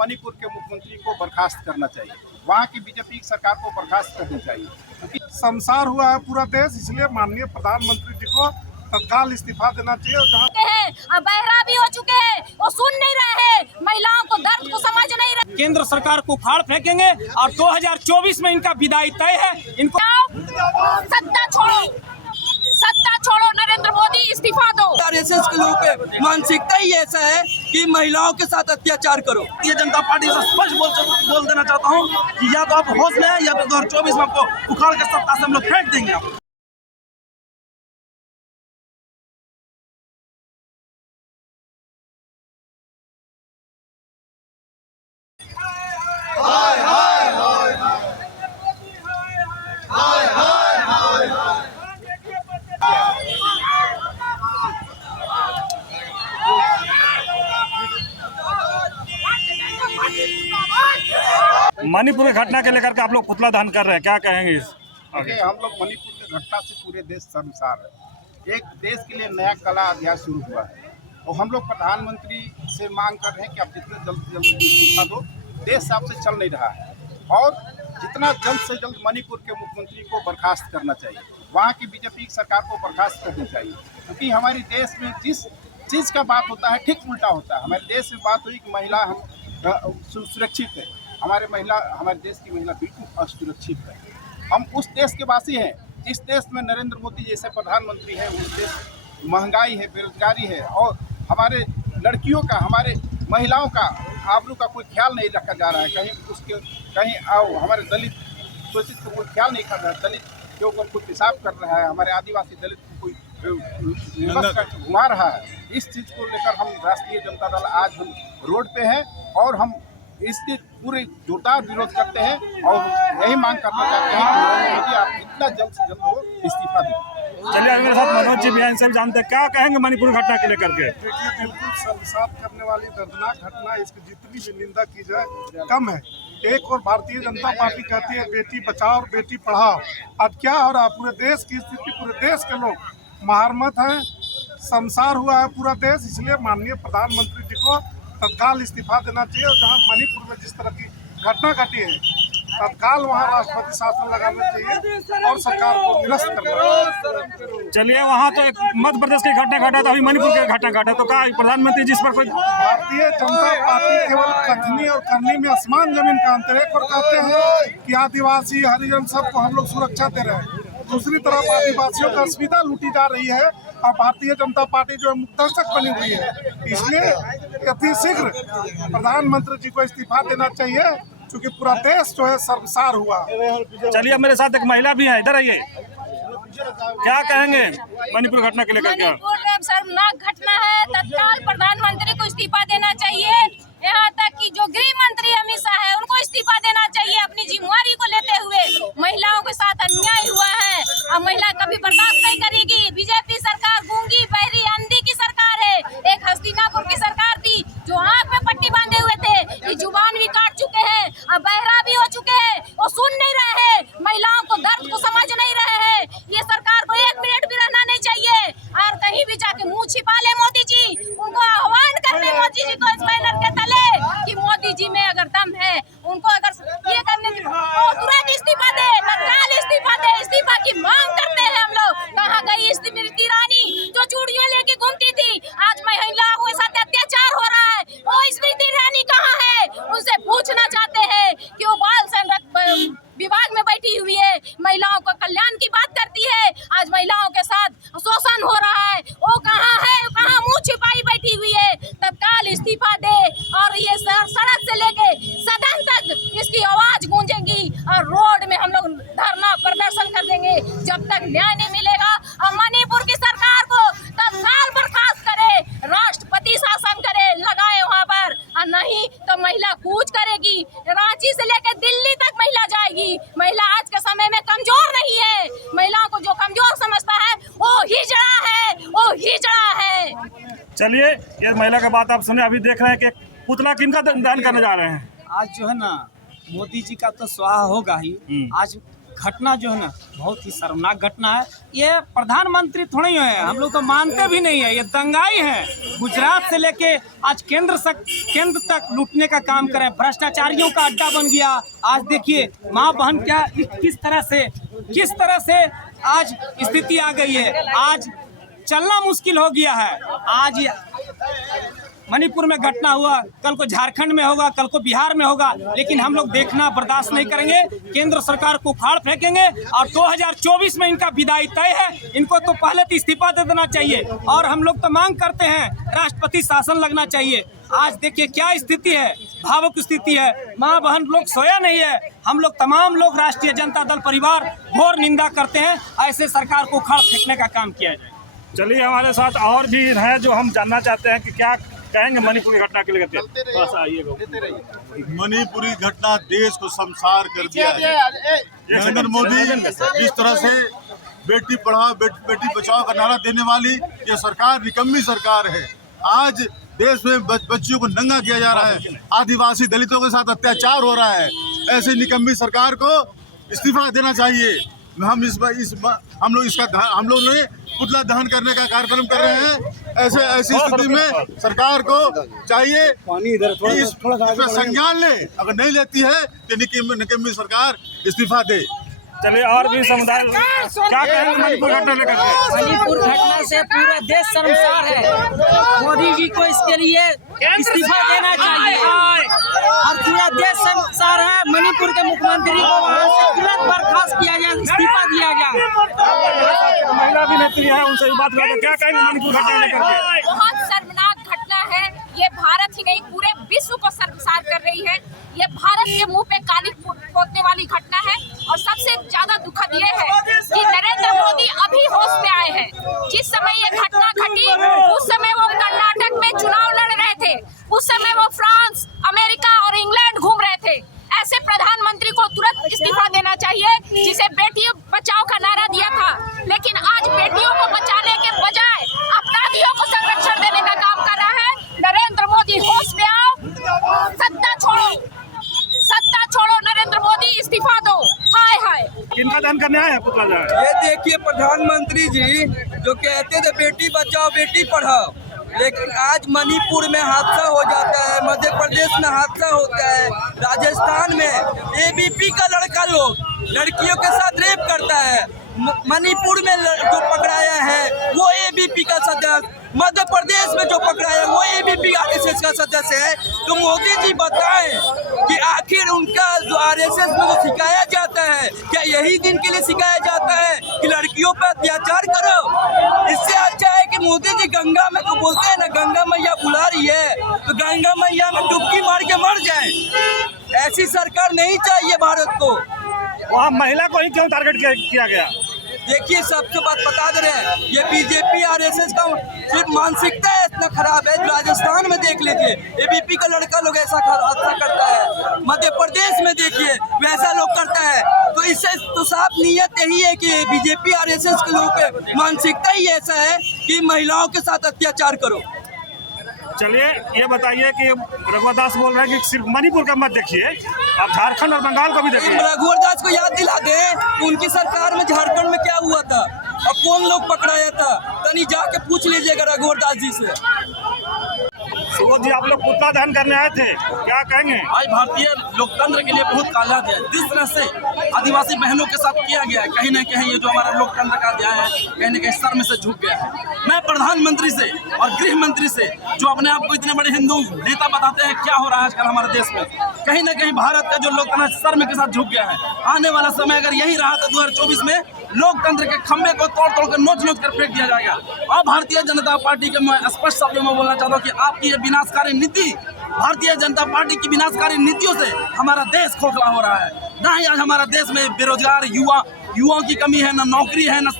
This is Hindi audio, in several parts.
मणिपुर के मुख्यमंत्री को बर्खास्त करना चाहिए, वहाँ की बीजेपी सरकार को बर्खास्त करनी चाहिए, क्योंकि शमशान हुआ है पूरा देश। इसलिए माननीय प्रधानमंत्री जी को तत्काल इस्तीफा देना चाहिए। और बहरा भी हो चुके हैं, वो सुन नहीं रहे हैं, महिलाओं को दर्द को समझ नहीं रहे। केंद्र सरकार को उखाड़ फेंकेंगे और 2024 में इनका विदाई तय है। इनको सत्ता छोड़ो, नरेंद्र मोदी इस्तीफा दो। आरएसएस के लोगों के मानसिकता ही ऐसा है कि महिलाओं के साथ अत्याचार करो। भारतीय जनता पार्टी से स्पष्ट बोल देना चाहता हूँ कि या तो आप होश में हैं या तो 2024 में आपको उखाड़ के सत्ता से हम लोग फेंक देंगे। मणिपुर की घटना के लेकर के आप लोग पुतला दहन कर रहे हैं, क्या कहेंगे इस आगे? हम लोग मणिपुर की घटना से पूरे देश शर्मसार है। एक देश के लिए नया कला अध्याय शुरू हुआ है और हम लोग प्रधानमंत्री से मांग कर रहे हैं कि आप जितने जल्द से जल्द इस्तीफा दो। देश आपसे चल नहीं रहा है और जितना जल्द से जल्द मणिपुर के मुख्यमंत्री को बर्खास्त करना चाहिए, वहाँ की बीजेपी सरकार को बर्खास्त करनी चाहिए, क्योंकि हमारे देश में जिस चीज़ का बात होता है ठीक उल्टा होता है। हमारे देश में बात हुई कि महिला हम सुरक्षित है, हमारे देश की महिला बिल्कुल असुरक्षित है। हम उस देश के वासी हैं जिस देश में नरेंद्र मोदी जैसे प्रधानमंत्री हैं। उस देश महंगाई है, बेरोजगारी है और हमारे लड़कियों का, हमारे महिलाओं का आबरू का कोई ख्याल नहीं रखा जा रहा है। कहीं हमारे दलित शोषित को कोई ख्याल नहीं कर रहा है, दलित के ऊपर कोई पेशाब कर रहा है, हमारे आदिवासी दलित को कोई घुमा रहा है। इस चीज़ को लेकर हम राष्ट्रीय जनता दल आज हम रोड पे हैं और हम इसके पूरे जोरदार विरोध करते हैं और यही मांग करना चाहते हैं कि नरेंद्र मोदी आप जितना जल्द से जल्द हो इस्तीफा दें। चलिए मेरे साथ मनोज जी भी हैं, इनसे भी जानते हैं क्या कहेंगे मणिपुर घटना के लेकर के। देखिए, बिल्कुल शर्मसार करने वाली दर्दनाक घटना, इसकी जितनी भी निंदा की जाए कम है। एक और भारतीय जनता पार्टी कहती है बेटी बचाओ और बेटी पढ़ाओ। अब क्या हो रहा है? पूरे देश की स्थिति, पूरे देश के लोग महारमत हैं, शमशान हुआ है पूरा देश। इसलिए माननीय प्रधानमंत्री जी को तत्काल इस्तीफा देना चाहिए और जहां मणिपुर में जिस तरह की घटना घटी है तत्काल वहां राष्ट्रपति शासन लगाना चाहिए और सरकार को निरस्त करना चाहिए। चलिए, वहाँ तो एक मध्य प्रदेश की घटना घटा था, अभी मणिपुर की घटना घटा, तो क्या प्रधानमंत्री जिस पर कोई भारतीय जनता पार्टी केवल कथनी और करनी में आसमान जमीन का अंतर है। एक और कहते हैं कि आदिवासी हरिजन सबको हम लोग सुरक्षा दे रहे हैं, दूसरी तरफ आदिवासियों का असुविधा लूटी जा रही है और भारतीय जनता पार्टी जो है मुक्तदर्शक बनी हुई है। इसलिए अतिशीघ्र प्रधानमंत्री जी को इस्तीफा देना चाहिए, क्योंकि पूरा देश जो है शर्मसार हुआ। चलिए, मेरे साथ एक महिला भी है, इधर आइए, क्या कहेंगे मणिपुर घटना के लेकर? क्या मणिपुर में शर्मनाक घटना है, तत्काल प्रधानमंत्री को इस्तीफा देना चाहिए। यहाँ तक कि जो गृह मंत्री अमित शाह है उनको इस्तीफा देना चाहिए। अपनी जिम्मेवारी को लेते हुए महिलाओं के साथ अन्याय हुआ है और महिला कभी बर्दाश्त नहीं करेगी। बीजेपी सरकार गूंगी बहरी अंधी की सरकार है। एक हस्तिनापुर की सरकार थी जो आँख में पट्टी बांधे हुए थे, ये जुबान भी काट चुके हैं और बहरा भी हो चुके हैं, वो सुन नहीं रहे हैं, महिलाओं को दर्द को समझ नहीं रहे हैं। ये सरकार को एक मिनट भी रहना नहीं चाहिए और कहीं भी जाके मुँह छिपा ले मोदी जी। उनको आह्वान करने मोदी जी को इस बैनर के तले कि मोदी जी में अगर दम है, उनको अगर ये करने की तुरंत इस्तीफा दे, तत्काल इस्तीफा दे। इस्तीफा की मांग करते हैं हम लोग। कहाँ गई स्मृति ईरानी जो चूड़ियां लेके घूमती थी? आज महिलाओं के साथ अत्याचार हो रहा है, वो स्मृति ईरानी कहाँ है? उनसे पूछना चाहते हैं कि वो बाल संरक्षण विभाग में बैठी हुई है, महिलाओं को कल्याण की बात करती है, आज महिलाओं के साथ शोषण हो रहा है, वो कहाँ है? कहाँ मुँह छिपाई बैठी हुई है? तत्काल इस्तीफा दे और ये सड़क से लेके सदन तक इसकी आवाज गूंजेगी और रोड में हम लोग धरना प्रदर्शन कर देंगे जब तक न्याय नहीं मिलेगा। और मणिपुर की सरकार को तत्काल बर्खास्त करे, राष्ट्रपति शासन करे, लगाए वहाँ पर, और नहीं तो महिला कूच करेगी। रांची से लेकर दिल्ली तक महिला जाएगी। महिला आज के समय में कमजोर नहीं है। महिलाओं को जो कमजोर समझता है वो हिजड़ा है, वो हिजड़ा है। चलिए, ये महिला का बात आप सुने, अभी देख रहे हैं कि पुतला किनका दहन करने जा रहे हैं। आज जो है ना मोदी जी का तो स्वाहा होगा ही। आज घटना जो है ना बहुत ही शर्मनाक घटना है। ये प्रधानमंत्री थोड़ी है, हम लोग तो मानते भी नहीं है, ये दंगाई है। गुजरात से लेके आज केंद्र तक लूटने का काम करें, भ्रष्टाचारियों का अड्डा बन गया। आज देखिए माँ बहन क्या किस तरह से आज स्थिति आ गई है। आज चलना मुश्किल हो गया है। आज मणिपुर में घटना हुआ, कल को झारखंड में होगा, कल को बिहार में होगा, लेकिन हम लोग देखना बर्दाश्त नहीं करेंगे। केंद्र सरकार को उखाड़ फेंकेंगे और 2024 में इनका विदाई तय है। इनको तो पहले तो इस्तीफा दे देना चाहिए और हम लोग तो मांग करते हैं राष्ट्रपति शासन लगना चाहिए। आज देखिए क्या स्थिति है, भावुक स्थिति है। माँ बहन लोग सोया नहीं है। हम लोग तमाम लोग राष्ट्रीय जनता दल परिवार घोर निंदा करते हैं, ऐसे सरकार को उखाड़ फेंकने का काम किया जाए। चलिए हमारे साथ और भी है जो हम जानना चाहते हैं कि क्या कहेंगे मणिपुर की घटना के लिए। मणिपुरी घटना देश को शमशार कर दिया है। नरेंद्र मोदी जिस तरह से बेटी पढ़ाओ बेटी बचाओ का नारा देने वाली ये सरकार निकम्मी सरकार है। आज देश में बच्चियों को नंगा किया जा रहा है, आदिवासी दलितों के साथ अत्याचार हो रहा है। ऐसे निकम्मी सरकार को इस्तीफा देना चाहिए। हम लोग ने पुतला दहन करने का कार्यक्रम कर रहे हैं। ऐसी स्थिति में सरकार को चाहिए कि इसमें संज्ञान ले, अगर नहीं लेती है तो निकम्मी सरकार इस्तीफा दे। चलिए और भी समुदाय क्या कहेंगे मणिपुर घटना लेकर? मणिपुर घटना से पूरा देश शर्मसार है। मोदी जी को इसके लिए इस्तीफा देना चाहिए और पूरा देश शर्मसार है। मणिपुर के मुख्यमंत्री को वहाँ से तुरंत बर्खास्त किया जाए, इस्तीफा दिया जाए। महिला भी नेत्री है, उनसे बात करें, क्या कहेंगे मणिपुर घटना लेकर? बहुत शर्मनाक घटना है। ये भारत ही नहीं पूरे विश्व को शर्मसार कर रही है। ये भारत के मुंह पे काली पोतने वाली घटना है और सबसे ज्यादा दुखद ये है कि नरेंद्र मोदी अभी होश में आए हैं। जिस समय ये घटना घटी उस समय वो कर्नाटक में चुनाव लड़ रहे थे, उस समय वो फ्रांस, अमेरिका और इंग्लैंड घूम रहे थे। ऐसे प्रधानमंत्री को तुरंत इस्तीफा देना चाहिए जिसे बेटी बचाओ का नारा दिया था, लेकिन आज बेटियों को बचाने के बजाय अपराधियों को संरक्षण देने का काम कर रहा है। नरेंद्र मोदी होश में आओ, सत्ता छोड़ो, नरेंद्र मोदी इस्तीफा दो। हाय हाय। किनका दान करने आए हैं पुतला दान? ये देखिए प्रधानमंत्री जी जो कहते थे बेटी बचाओ बेटी पढ़ाओ, लेकिन आज मणिपुर में हादसा हो जाता है, मध्य प्रदेश में हादसा होता है, राजस्थान में एबीपी का लड़का लोग लड़कियों के साथ रेप करता है। मणिपुर में जो पकड़ाया है वो एबीपी का सदस्य, मध्य प्रदेश में जो पकड़ाया वो एबीपी आरएसएस का सदस्य है। तो मोदी जी बताएं कि आखिर उनका जो आरएसएस में जो सिखाया जाता है क्या यही दिन के लिए सिखाया जाता है कि लड़कियों पर अत्याचार करो? इससे अच्छा है कि मोदी जी गंगा में जो बोलते हैं ना, गंगा मैया बुला रही है तो गंगा मैया में डुबकी मार के मर जाए। ऐसी सरकार नहीं चाहिए भारत को। वहाँ महिला को ही क्यों टारगेट किया गया? देखिए सबसे बात बता दे रहे हैं, ये बीजेपी आरएसएस का सिर्फ मानसिकता है इतना खराब है। राजस्थान में देख लीजिए एबीपी का लड़का लोग ऐसा हादसा करता है, मध्य प्रदेश में देखिए वैसा लोग करता है। तो इससे तो साफ नियत यही है कि बीजेपी आरएसएस के लोगों के मानसिकता ही ऐसा है कि महिलाओं के साथ अत्याचार करो। चलिए ये बताइए कि रघुवर दास बोल रहे हैं कि सिर्फ मणिपुर का मत देखिए, आप झारखंड और बंगाल को भी देखिए। रघुवर दास को याद दिला दें उनकी सरकार में झारखंड में क्या हुआ था और कौन लोग पकड़ाया था, तनी जाके पूछ लीजिएगा रघुवर दास जी से। सुबोध जी आप लोग पुतला दहन करने आए थे, क्या कहेंगे? आज भारतीय लोकतंत्र के लिए बहुत काला अध्याय है। जिस तरह से आदिवासी बहनों के साथ किया गया है, कहीं ना कहीं ये जो हमारा लोकतंत्र का अध्याय है कहीं ना कहीं सर में से झुक गया है। मैं प्रधानमंत्री से और गृह मंत्री से जो अपने आप को इतने बड़े हिंदू नेता बताते हैं, क्या हो रहा है आजकल हमारे देश में, कहीं ना कहीं भारत का जो लोकतंत्र सर में के साथ झुक गया है। आने वाला समय अगर यही रहा तो 2024 में लोकतंत्र के खंभे को तोड़ कर नोच कर फेंक दिया जाएगा। और भारतीय जनता पार्टी के मैं स्पष्ट शब्दों में बोलना चाहता हूँ कि आपकी ये विनाशकारी नीति, भारतीय जनता पार्टी की विनाशकारी नीतियों से हमारा देश खोखला हो रहा है। ना ही आज हमारा देश में बेरोजगार युवाओं की कमी है, ना नौकरी है, ना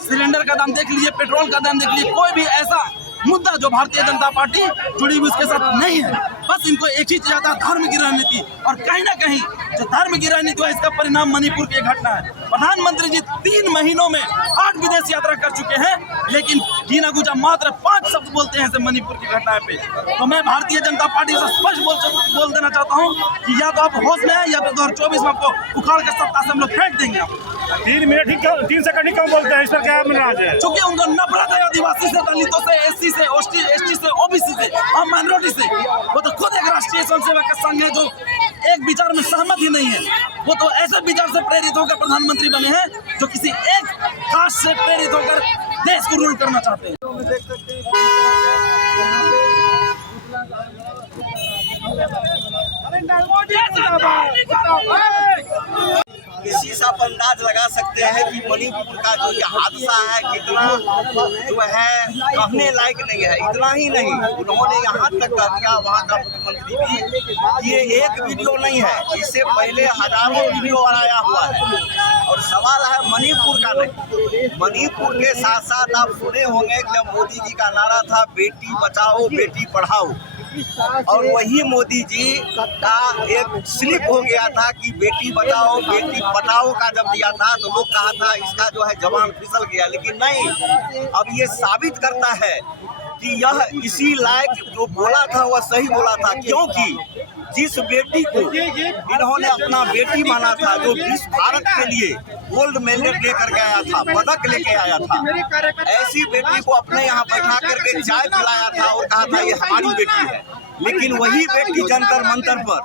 सिलेंडर का दाम देख लीजिए, पेट्रोल का दाम देख लीजिए, कोई भी ऐसा मुद्दा जो भारतीय जनता पार्टी जुड़ी हुई उसके साथ नहीं है। बस इनको एक ही चीज आता है, धर्म की राजनीति। और कहीं ना कहीं जो धर्म की राजनीति है इसका परिणाम मणिपुर की घटना है। प्रधानमंत्री जी 3 महीनों में 8 विदेश यात्रा कर चुके हैं, लेकिन गिना गुजा मात्र 5 शब्द बोलते हैं मणिपुर की घटना पे। तो मैं भारतीय जनता पार्टी से स्पष्ट बोल देना चाहता हूँ कि या तो आप होश में हैं या तो 2024 में आपको उखाड़ कर सत्ता से हम लोग फेंक देंगे। 3 सेकंड ही कम बोलते हैं, इस पर क्या नाराज है? चूंकि उनको नफरत है आदिवासी से, दलितों से, एससी से, एसटी से, ओबीसी से और माइनॉरिटी से। वो तो खुद एक राष्ट्रीय स्वयंसेवक का संघ है जो एक विचार में सहमत ही नहीं है। वो तो ऐसे विचार से प्रेरित होकर प्रधानमंत्री बने हैं जो किसी एक कास्ट से प्रेरित होकर देश को रूल करना चाहते हैं। इसी से आप अंदाज लगा सकते हैं कि मणिपुर का जो ये हादसा है कितना जो है कहने लायक नहीं है। इतना ही नहीं, उन्होंने यहाँ तक कह दिया वहाँ का मुख्यमंत्री भी, ये एक वीडियो नहीं है, इससे पहले हजारों वीडियो आया हुआ है। और सवाल है मणिपुर का नहीं, मणिपुर के साथ साथ आप सुने होंगे जब मोदी जी का नारा था बेटी बचाओ बेटी पढ़ाओ, और वही मोदी जी का एक स्लिप हो गया था कि बेटी बचाओ बेटी पढ़ाओ का जब दिया था तो लोग कहा था इसका जो है जवान फिसल गया, लेकिन नहीं, अब ये साबित करता है कि यह इसी लायक जो बोला था वह सही बोला था। क्योंकि जिस बेटी को इन्होंने अपना बेटी माना था, जो भारत के लिए गोल्ड मेडल लेकर के आया था, पदक लेके आया था, ऐसी बेटी को अपने यहाँ बैठा करके चाय पिलाया था और कहा था ये हमारी बेटी है। लेकिन वही बेटी जंतर मंतर पर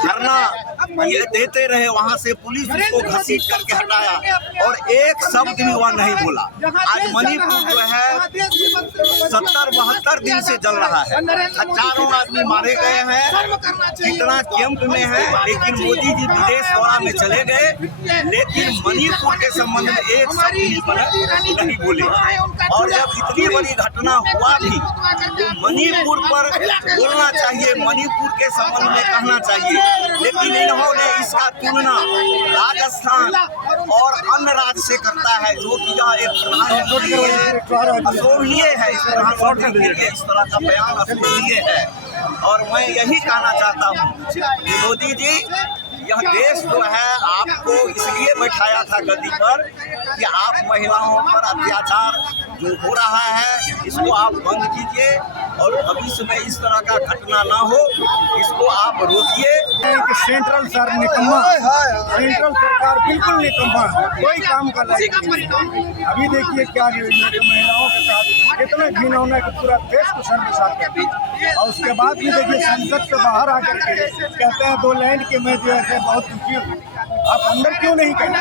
धरना ये देते रहे, वहाँ से पुलिस उसको घसीट करके हटाया और एक शब्द भी वह नहीं बोला। आज मणिपुर जो है 70-72 दिन से जल रहा है, हजारों आदमी मारे गए हैं, कितना कैंप में है, लेकिन मोदी जी विदेश दौरा में चले गए, लेकिन मणिपुर के संबंध में एक शब्द नहीं बोले। और जब इतनी बड़ी घटना हुआ भी तो मणिपुर पर बोलना चाहिए, मणिपुर के संबंध में कहना चाहिए, लेकिन इन्होंने इसका तुलना राजस्थान और अन्य राज्य से करता है, जो कि यह एक प्रधानमंत्री अशोभनीय है। इस प्रधानमंत्री के इस तरह का बयान अशोभनीय है। और मैं यही कहना चाहता हूँ कि मोदी जी, यह देश जो है आपको इसलिए बैठाया था गद्दी पर कि आप महिलाओं पर अत्याचार जो हो रहा है इसको आप बंद कीजिए और भविष्य में इस तरह का घटना ना हो, इसको आप रोकिए। सेंट्रल सर निकम्मा, सेंट्रल सरकार बिल्कुल निकम्मा है, कोई काम कर रही है। अभी देखिए क्या महिलाओं के साथ कितना घिनौना कि पूरा देश को शर्मसार कर दिया। और उसके बाद भी देखिए संसद से बाहर आकर के कहते हैं 2 लैंड के मैं जो है बहुत दुखी हूँ। आप अंदर क्यों नहीं कहें?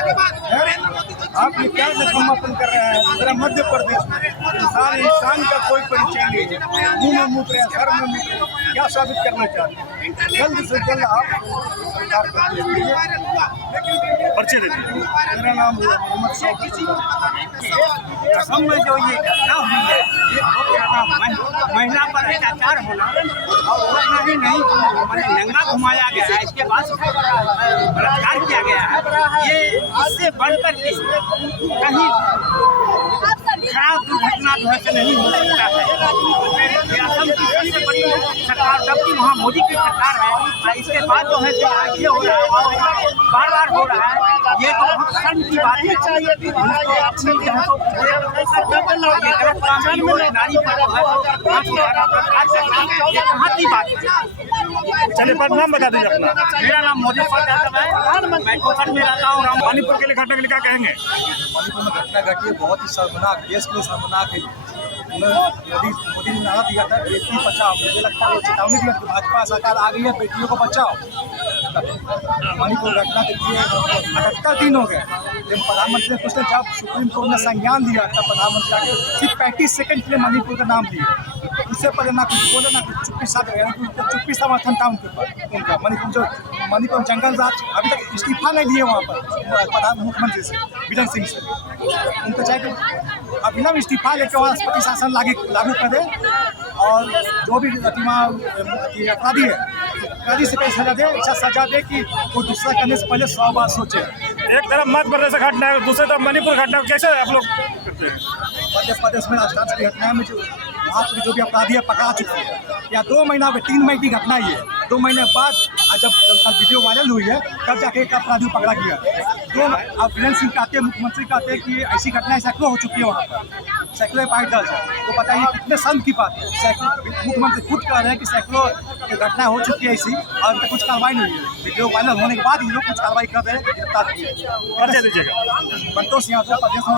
आप ये क्या निकम्मापन कर रहे हैं? मेरा मध्य प्रदेश में इंसान का कोई परिचय नहीं है, मुँह में मुँह रहे, सर में मुँह रहे, क्या साबित करना चाहते हैं? जल्द से जल्द आप पर्चे दे दीजिए। मेरा नाम मोहम्मद शौकत। असम में जो ये घटना हुई है, ये बहुत ज्यादा महिला पर अत्याचार होना और उतना ही नहीं, मैंने नंगा घुमाया गया है, इसके बाद बलात्कार किया गया है, ये इससे बढ़कर के कहीं खराब दुर्घटना जो है नहीं हो सकता है। ये असम की सबसे बड़ी सरकार, जबकि वहाँ मोदी की सरकार है, इसके बाद जो है ये हो रहा है और बार-बार हो रहा है, ये तो बहुत शर्म की बात है। अपनी गलत काम की हो, नारी पर कहाँ की बात है। चलिए पर नाम बता दीजिए अपना। मेरा नाम मोदी यादव है, मैं कोकर में रहता हूँ। मणिपुर के लिए घटना के लिए क्या कहेंगे? मणिपुर में घटना घटी है, बहुत ही शर्मनाक, देश के लिए शर्मनाक है। मोदी ने नारा दिया था बेटी बचाओ, मुझे लगता है वो चेतावनी दी कि भाजपा सरकार आ गई है, बेटियों को बचाओ। मणिपुर घटना देखिए 78 दिन हो गए, लेकिन प्रधानमंत्री ने कुछ जब सुप्रीम कोर्ट ने संज्ञान दिया तब प्रधानमंत्री आके सिर्फ 35 सेकंड के लिए मणिपुर का नाम लिए, उससे पहले ना कुछ बोले ना कुछ चुप्पी साथ, चुप्पी समर्थन था उनके ऊपर। उनका मणिपुर जंगल राज अभी तक इस्तीफा नहीं दिए वहाँ पर प्रधान मुख्यमंत्री से, विजय सिंह से। उनको चाहिए कि अभिनव इस्तीफा लेकर वहाँ राष्ट्रपति शासन लागू कर दे और जो भी अपराधी है अपराधी से कई सजा दे, ऐसा सजा दे कि वो दूसरा करने से पहले 100 बार सोचे। एक तरफ मध्य प्रदेश का घटना है, दूसरी तरफ मणिपुर घटना, कैसे आप लोग करते हैं? मध्य प्रदेश में राजस्थान की घटना में जो वहाँ पर जो भी अपराधी है पकड़ा चुके हैं। या 2 महीना हो गए, 3 मई की घटना ही है। 2 महीने बाद जब कल वीडियो वायरल हुई है तब जाके एक अपराधी को पकड़ा गया। तो अब वीरेंद्र सिंह कहते हैं, मुख्यमंत्री कहते हैं कि ऐसी घटनाएं सैकड़ों हो चुकी है वहाँ पर, सैकड़ों फाइट दर्ज है। तो बताइए कितने शर्म की बात है। मुख्यमंत्री खुद कह रहे हैं कि सैकड़ों घटनाएं हो चुकी है ऐसी और कुछ कार्रवाई नहीं है। वीडियो वायरल होने के बाद ये लोग कुछ कार्रवाई कर रहे हैं, गिरफ्तार किए। दीजिएगा संतोष यादव।